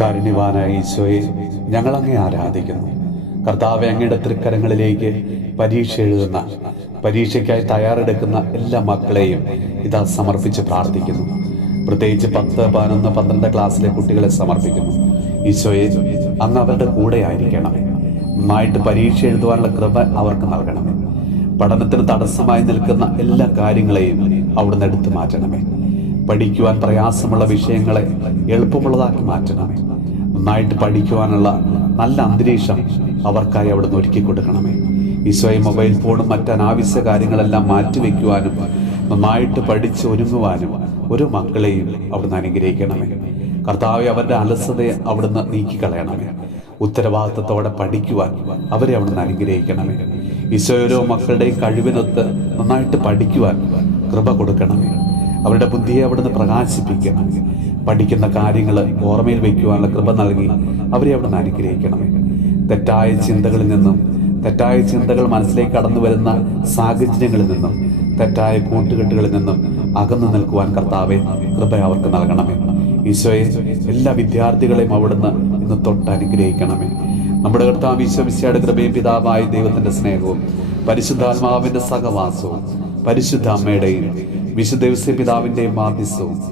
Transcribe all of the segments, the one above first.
കാരുണ്യവാനായ ഈശോയെ, ഞങ്ങളങ്ങേ ആരാധിക്കുന്നു. കർത്താവെ, അങ്ങയുടെ തൃക്കരങ്ങളിലേക്ക് പരീക്ഷ എഴുതുന്ന, പരീക്ഷയ്ക്കായി തയ്യാറെടുക്കുന്ന എല്ലാ മക്കളെയും ഇതാ സമർപ്പിച്ച് പ്രാർത്ഥിക്കുന്നു. പ്രത്യേകിച്ച് 10, 11, 12 ക്ലാസ്സിലെ കുട്ടികളെ സമർപ്പിക്കുന്നു. ഈശോയെ, അങ്ങ് അവരുടെ കൂടെ ആയിരിക്കണമേ. നന്നായിട്ട് പരീക്ഷ എഴുതുവാനുള്ള കൃപ അവർക്ക് നൽകണമേ. പഠനത്തിന് തടസ്സമായി നിൽക്കുന്ന എല്ലാ കാര്യങ്ങളെയും അവിടുന്ന് എടുത്തു മാറ്റണമേ. പഠിക്കുവാൻ പ്രയാസമുള്ള വിഷയങ്ങളെ എളുപ്പമുള്ളതാക്കി മാറ്റണമേ. നന്നായിട്ട് പഠിക്കുവാനുള്ള നല്ല അന്തരീക്ഷം അവർക്കായി അവിടുന്ന് ഒരുക്കി കൊടുക്കണമേ. ഈശോയെ, മൊബൈൽ ഫോണും മറ്റനാവശ്യ കാര്യങ്ങളെല്ലാം മാറ്റിവെക്കുവാനും നന്നായിട്ട് പഠിച്ച് ഒരുങ്ങുവാനും ഓരോ മക്കളെയും അവിടുന്ന് അനുഗ്രഹിക്കണമേ. കർത്താവെ, അവരുടെ അലസതയെ അവിടുന്ന് നീക്കിക്കളയണമേ. ഉത്തരവാദിത്തത്തോടെ പഠിക്കുവാൻ അവരെ അവിടുന്ന് അനുഗ്രഹിക്കണമേ. ഈശോ, ഓരോ മക്കളുടെയും കഴിവിനൊത്ത് നന്നായിട്ട് പഠിക്കുവാൻ കൃപ കൊടുക്കണമേ. അവരുടെ ബുദ്ധിയെ അവിടുന്ന് പ്രകാശിപ്പിക്കണം. പഠിക്കുന്ന കാര്യങ്ങൾ ഓർമ്മയിൽ വയ്ക്കുവാനുള്ള കൃപ നൽകി അവരെ അവിടുന്ന് അനുഗ്രഹിക്കണമേ. തെറ്റായ ചിന്തകളിൽ നിന്നും, തെറ്റായ ചിന്തകൾ മനസ്സിലേക്ക് കടന്നു വരുന്ന സാഹചര്യങ്ങളിൽ നിന്നും, തെറ്റായ കൂട്ടുകെട്ടുകളിൽ നിന്നും അകന്നു നിൽക്കുവാൻ കർത്താവെ കൃപ അവർക്ക് നൽകണമേ. ഈശോയെ, എല്ലാ വിദ്യാർത്ഥികളെയും അവിടുന്ന് ഇന്ന് തൊട്ട് അനുഗ്രഹിക്കണമേ. നമ്മുടെ കർത്താവ് ഈശോ മിശിഹായുടെ കൃപയും പിതാവായ ദൈവത്തിന്റെ സ്നേഹവും പരിശുദ്ധാത്മാവിന്റെ സഹവാസവും പരിശുദ്ധ അമ്മയുടെയും വിശുദ്ധ ഔസേപ്പ് പിതാവിന്റെയും മാധ്യസ്ഥവും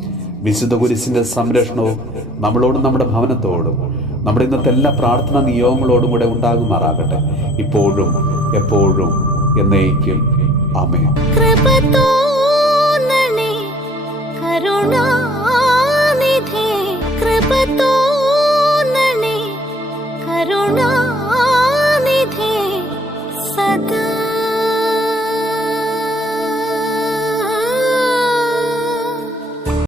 വിശുദ്ധ കുരിശിന്റെ സംരക്ഷണവും നമ്മളോടും നമ്മുടെ ഭവനത്തോടും നമ്മുടെ ഇന്നത്തെ എല്ലാ പ്രാർത്ഥനാ നിയോഗങ്ങളോടും കൂടെ ഉണ്ടാകുമാറാകട്ടെ, ഇപ്പോഴും എപ്പോഴും എന്നേക്കും. ആമേൻ.